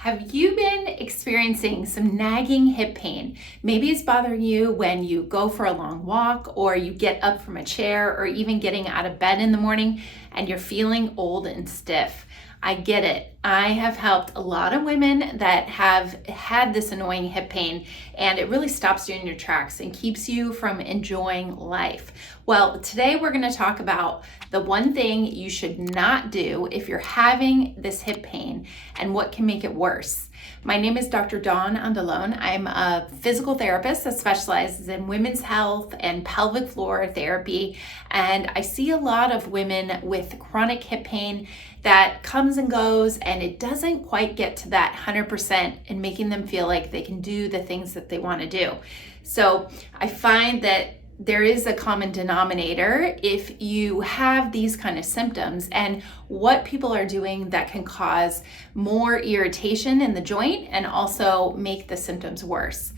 Have you been experiencing some nagging hip pain? Maybe it's bothering you when you go for a long walk, or you get up from a chair, or even getting out of bed in the morning and you're feeling old and stiff. I get it. I have helped a lot of women that have had this annoying hip pain, and it really stops you in your tracks and keeps you from enjoying life. Well, today we're going to talk about the one thing you should not do if you're having this hip pain and what can make it worse. My name is Dr. Dawn Andalone. I'm a physical therapist that specializes in women's health and pelvic floor therapy, and I see a lot of women with chronic hip pain that comes and goes, and it doesn't quite get to that 100% and making them feel like they can do the things that they want to do. So I find that there is a common denominator if you have these kind of symptoms, and what people are doing that can cause more irritation in the joint and also make the symptoms worse.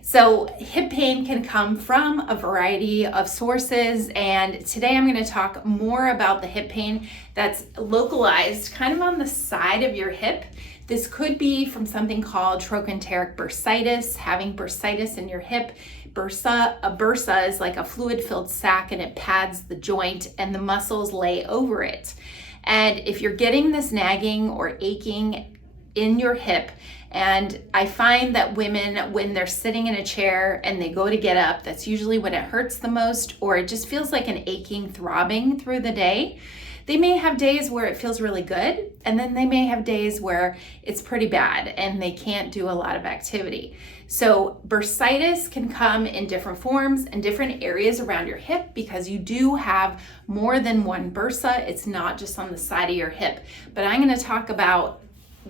So hip pain can come from a variety of sources, and today I'm going to talk more about the hip pain that's localized kind of on the side of your hip. This could be from something called trochanteric bursitis, having bursitis in your hip. Bursa is like a fluid-filled sac, and it pads the joint and the muscles lay over it. And if you're getting this nagging or aching in your hip, and I find that women, when they're sitting in a chair and they go to get up, that's usually when it hurts the most, or it just feels like an aching, throbbing through the day. They may have days where it feels really good, and then they may have days where it's pretty bad and they can't do a lot of activity. So bursitis can come in different forms and different areas around your hip, because you do have more than one bursa. It's not just on the side of your hip. But I'm going to talk about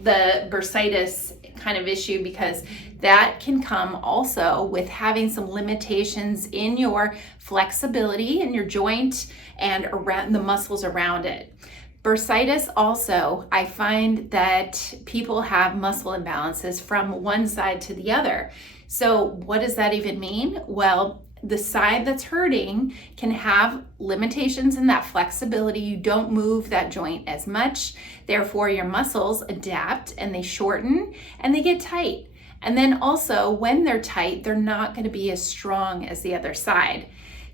the bursitis kind of issue, because that can come also with having some limitations in your flexibility in your joint and around the muscles around it. Bursitis also, I find that people have muscle imbalances from one side to the other. So what does that even mean? Well, the side that's hurting can have limitations in that flexibility. You don't move that joint as much. Therefore, your muscles adapt and they shorten and they get tight. And then also, when they're tight, they're not going to be as strong as the other side.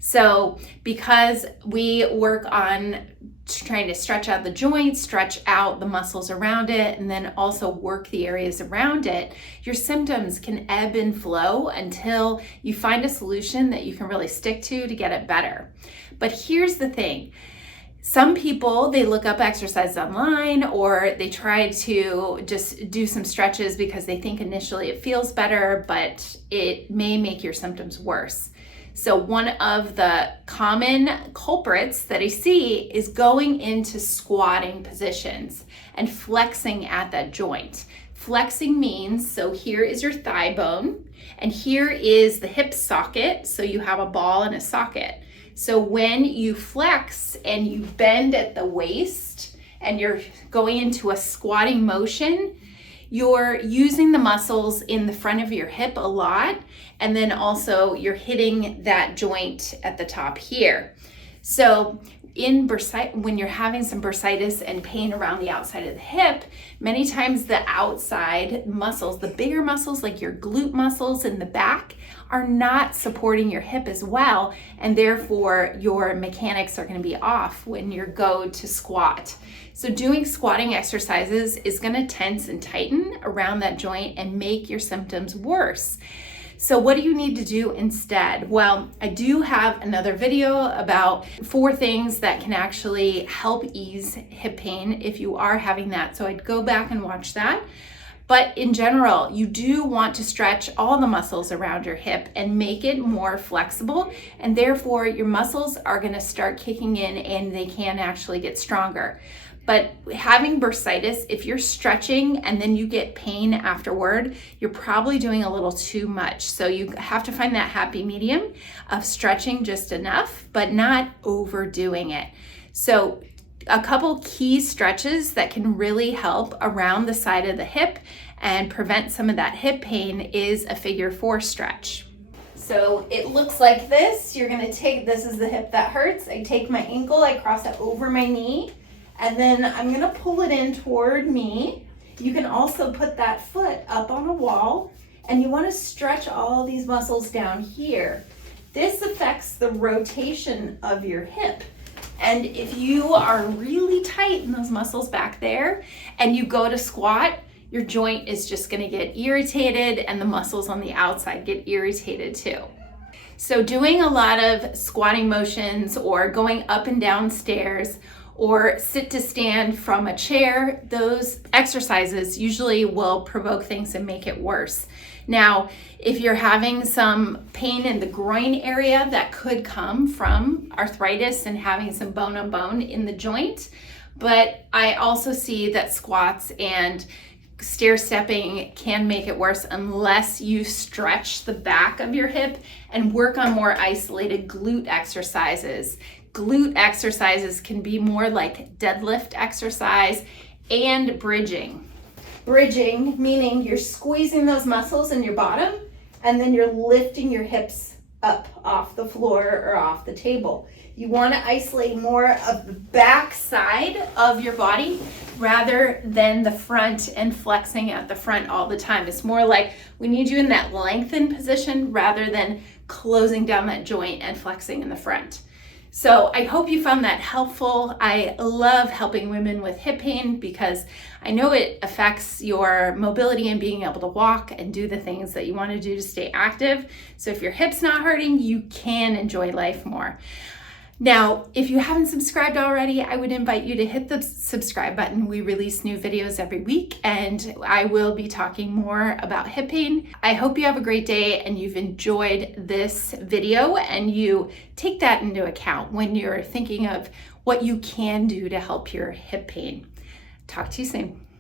So because we work on trying to stretch out the joint, stretch out the muscles around it, and then also work the areas around it, your symptoms can ebb and flow until you find a solution that you can really stick to get it better. But here's the thing. Some people, they look up exercises online, or they try to just do some stretches because they think initially it feels better, but it may make your symptoms worse. So one of the common culprits that I see is going into squatting positions and flexing at that joint. Flexing means, so here is your thigh bone, and here is the hip socket. So you have a ball and a socket. So when you flex and you bend at the waist and you're going into a squatting motion, you're using the muscles in the front of your hip a lot, and then also you're hitting that joint at the top here. So when you're having some bursitis and pain around the outside of the hip, many times the outside muscles, the bigger muscles like your glute muscles in the back, are not supporting your hip as well, and therefore your mechanics are going to be off when you go to squat. So doing squatting exercises is going to tense and tighten around that joint and make your symptoms worse. So what do you need to do instead? Well, I do have another video about 4 things that can actually help ease hip pain if you are having that. So I'd go back and watch that. But in general, you do want to stretch all the muscles around your hip and make it more flexible, and therefore your muscles are going to start kicking in and they can actually get stronger. But having bursitis, if you're stretching and then you get pain afterward, you're probably doing a little too much. So you have to find that happy medium of stretching just enough, but not overdoing it. So a couple key stretches that can really help around the side of the hip and prevent some of that hip pain is a figure 4 stretch. So it looks like this. You're going to take, this is the hip that hurts. I take my ankle, I cross it over my knee, and then I'm going to pull it in toward me. You can also put that foot up on a wall, and you want to stretch all these muscles down here. This affects the rotation of your hip. And if you are really tight in those muscles back there and you go to squat, your joint is just going to get irritated and the muscles on the outside get irritated too. So doing a lot of squatting motions or going up and down stairs or sit to stand from a chair, those exercises usually will provoke things and make it worse. Now, if you're having some pain in the groin area, that could come from arthritis and having some bone on bone in the joint. But I also see that squats and stair stepping can make it worse unless you stretch the back of your hip and work on more isolated glute exercises. Glute exercises can be more like deadlift exercise and bridging. Bridging, meaning you're squeezing those muscles in your bottom and then you're lifting your hips up off the floor or off the table. You want to isolate more of the back side of your body rather than the front and flexing at the front all the time. It's more like we need you in that lengthened position rather than closing down that joint and flexing in the front. So I hope you found that helpful. I love helping women with hip pain because I know it affects your mobility and being able to walk and do the things that you want to do to stay active. So if your hip's not hurting, you can enjoy life more. Now, if you haven't subscribed already, I would invite you to hit the subscribe button. We release new videos every week, and I will be talking more about hip pain. I hope you have a great day and you've enjoyed this video and you take that into account when you're thinking of what you can do to help your hip pain. Talk to you soon.